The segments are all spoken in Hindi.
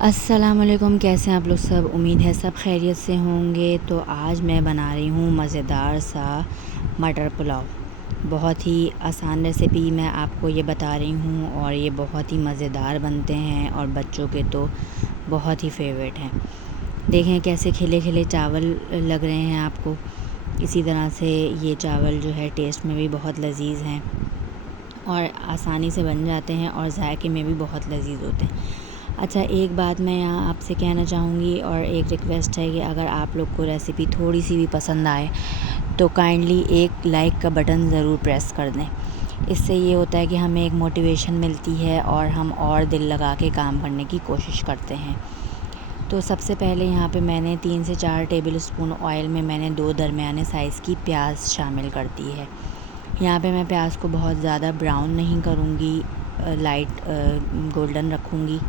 अस्सलामुअलैकुम, कैसे हैं आप लोग सब। उम्मीद है सब खैरियत से होंगे। तो आज मैं बना रही हूँ मज़ेदार सा मटर पुलाव। बहुत ही आसान रेसिपी मैं आपको ये बता रही हूँ और ये बहुत ही मज़ेदार बनते हैं और बच्चों के तो बहुत ही फेवरेट हैं। देखें कैसे खिले खिले चावल लग रहे हैं आपको। इसी तरह से ये चावल जो है टेस्ट में भी बहुत लजीज़ हैं और आसानी से बन जाते हैं और जायके में भी बहुत लजीज़ होते हैं। अच्छा, एक बात मैं यहाँ आपसे कहना चाहूँगी और एक रिक्वेस्ट है कि अगर आप लोग को रेसिपी थोड़ी सी भी पसंद आए तो काइंडली एक लाइक का बटन ज़रूर प्रेस कर दें। इससे ये होता है कि हमें एक मोटिवेशन मिलती है और हम और दिल लगा के काम करने की कोशिश करते हैं। तो सबसे पहले यहाँ पे मैंने 3 से 4 टेबल स्पून ऑयल में मैंने 2 दरमियाने साइज़ की प्याज शामिल कर दी है। यहाँ पे मैं प्याज को बहुत ज़्यादा ब्राउन नहीं करूँगी, लाइट गोल्डन रखूँगी।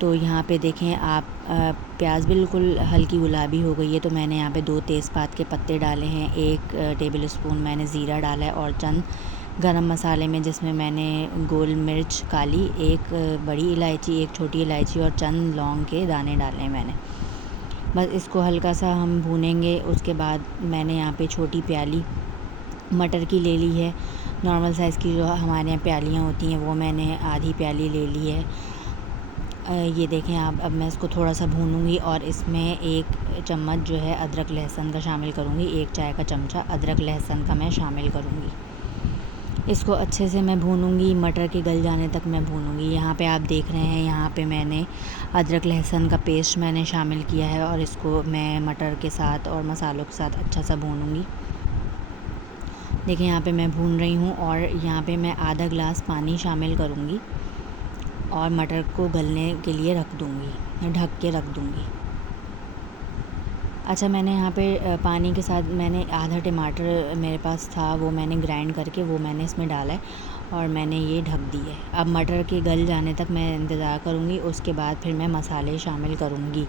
तो यहाँ पे देखें आप, प्याज बिल्कुल हल्की गुलाबी हो गई है तो मैंने यहाँ पे 2 तेज़पात के पत्ते डाले हैं, 1 टेबल स्पून मैंने ज़ीरा डाला है और चंद गरम मसाले में जिसमें मैंने गोल मिर्च काली, 1 बड़ी इलायची, 1 छोटी इलायची और चंद लौंग के दाने डाले हैं मैंने। बस इसको हल्का सा हम भूनेंगे। उसके बाद मैंने यहाँ पे छोटी प्याली मटर की ले ली है। नॉर्मल साइज़ की जो हमारे यहाँ प्यालियाँ होती हैं वो मैंने आधी प्याली ले ली है। ये देखें आप। अब मैं इसको थोड़ा सा भूनूंगी और इसमें 1 चम्मच जो है अदरक लहसुन का शामिल करूँगी। 1 चाय का चमचा अदरक लहसुन का मैं शामिल करूँगी। इसको अच्छे से मैं भूनूंगी, मटर के गल जाने तक मैं भूनूंगी। यहाँ पे आप देख रहे हैं, यहाँ पे मैंने अदरक लहसुन का पेस्ट मैंने शामिल किया है और इसको मैं मटर के साथ और मसालों के साथ अच्छा सा भूनूंगी। देखिए यहाँ पे मैं भून रही हूँ और यहाँ पे मैं आधा गिलास पानी शामिल करूँगी और मटर को गलने के लिए रख दूँगी, ढक के रख दूँगी। अच्छा, मैंने यहाँ पे पानी के साथ मैंने आधा टमाटर मेरे पास था, वो मैंने ग्राइंड करके वो मैंने इसमें डाला है और मैंने ये ढक दी है। अब मटर के गल जाने तक मैं इंतज़ार करूँगी, उसके बाद फिर मैं मसाले शामिल करूँगी।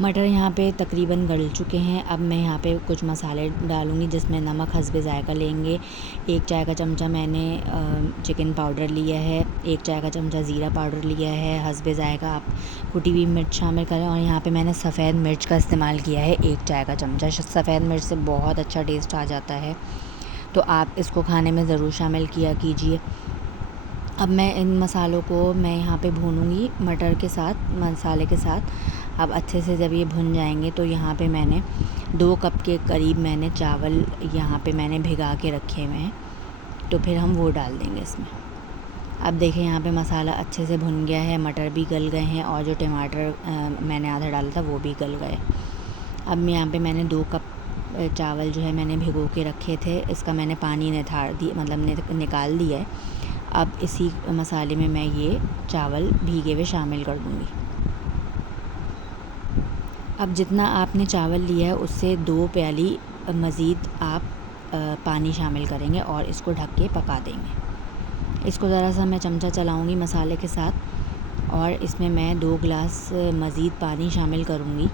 मटर यहाँ पे तकरीबन गल चुके हैं। अब मैं यहाँ पे कुछ मसाले डालूँगी जिसमें नमक हस्बे ज़ायक़ा लेंगे। 1 चाय का चमचा मैंने चिकन पाउडर लिया है, 1 चाय का चमचा ज़ीरा पाउडर लिया है, हस्बे ज़ायक़ा आप कुटी हुई मिर्च शामिल करें और यहाँ पे मैंने सफ़ेद मिर्च का इस्तेमाल किया है 1 चाय का चमचा। सफ़ेद मिर्च से बहुत अच्छा टेस्ट आ जाता है, तो आप इसको खाने में ज़रूर शामिल किया कीजिए। अब मैं इन मसालों को मैं यहाँ पे भूनूंगी मटर के साथ, मसाले के साथ। अब अच्छे से जब ये भुन जाएंगे तो यहाँ पे मैंने 2 कप के करीब मैंने चावल यहाँ पे मैंने भिगा के रखे हुए हैं, तो फिर हम वो डाल देंगे इसमें। अब देखें यहाँ पे मसाला अच्छे से भुन गया है, मटर भी गल गए हैं और जो टमाटर मैंने आधा डाला था वो भी गल गए। अब यहाँ पे मैंने 2 कप चावल जो है मैंने भिगो के रखे थे, इसका मैंने पानी निकाल दिया है। अब इसी मसाले में मैं ये चावल भीगे हुए शामिल कर दूँगी। अब जितना आपने चावल लिया है उससे 2 प्याली मज़ीद आप पानी शामिल करेंगे और इसको ढक के पका देंगे। इसको ज़रा सा मैं चमचा चलाऊँगी मसाले के साथ और इसमें मैं 2 गिलास मज़ीद पानी शामिल करूँगी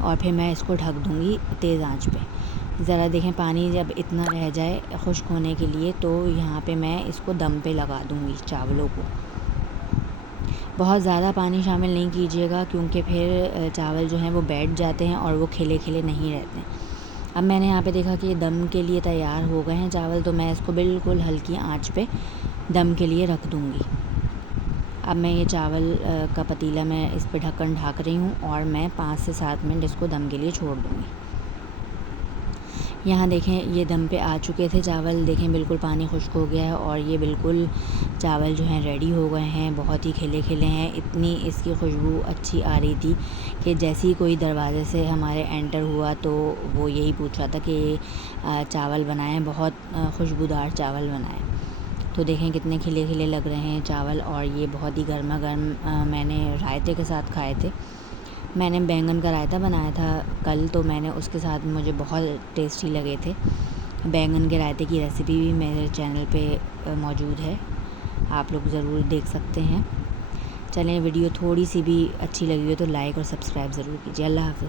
और फिर मैं इसको ढक दूँगी तेज़ आंच पे। ज़रा देखें, पानी जब इतना रह जाए खुश्क होने के लिए तो यहाँ पे मैं इसको दम पे लगा दूँगी चावलों को। बहुत ज़्यादा पानी शामिल नहीं कीजिएगा क्योंकि फिर चावल जो हैं वो बैठ जाते हैं और वो खिले खिले नहीं रहते। अब मैंने यहाँ पे देखा कि दम के लिए तैयार हो गए हैं चावल, तो मैं इसको बिल्कुल हल्की आंच पे दम के लिए रख दूँगी। अब मैं ये चावल का पतीला मैं इस पे ढक्कन ढाक रही हूँ और मैं 5 से 7 मिनट इसको दम के लिए छोड़ दूँगी। यहाँ देखें ये दम पे आ चुके थे चावल। देखें बिल्कुल पानी खुश्क हो गया है और ये बिल्कुल चावल जो हैं रेडी हो गए हैं, बहुत ही खिले खिले हैं। इतनी इसकी खुशबू अच्छी आ रही थी कि जैसे ही कोई दरवाज़े से हमारे एंटर हुआ तो वो यही पूछ रहा था कि चावल बनाएं, बहुत खुशबूदार चावल बनाएं। तो देखें कितने खिले खिले लग रहे हैं चावल और ये बहुत ही गर्मा गर्म मैंने रायते के साथ खाए थे। मैंने बैंगन का रायता बनाया था कल, तो मैंने उसके साथ मुझे बहुत टेस्टी लगे थे। बैंगन के रायते की रेसिपी भी मेरे चैनल पे मौजूद है, आप लोग ज़रूर देख सकते हैं। चलें, वीडियो थोड़ी सी भी अच्छी लगी हो तो लाइक और सब्सक्राइब ज़रूर कीजिए। अल्लाह हाफ़िज़।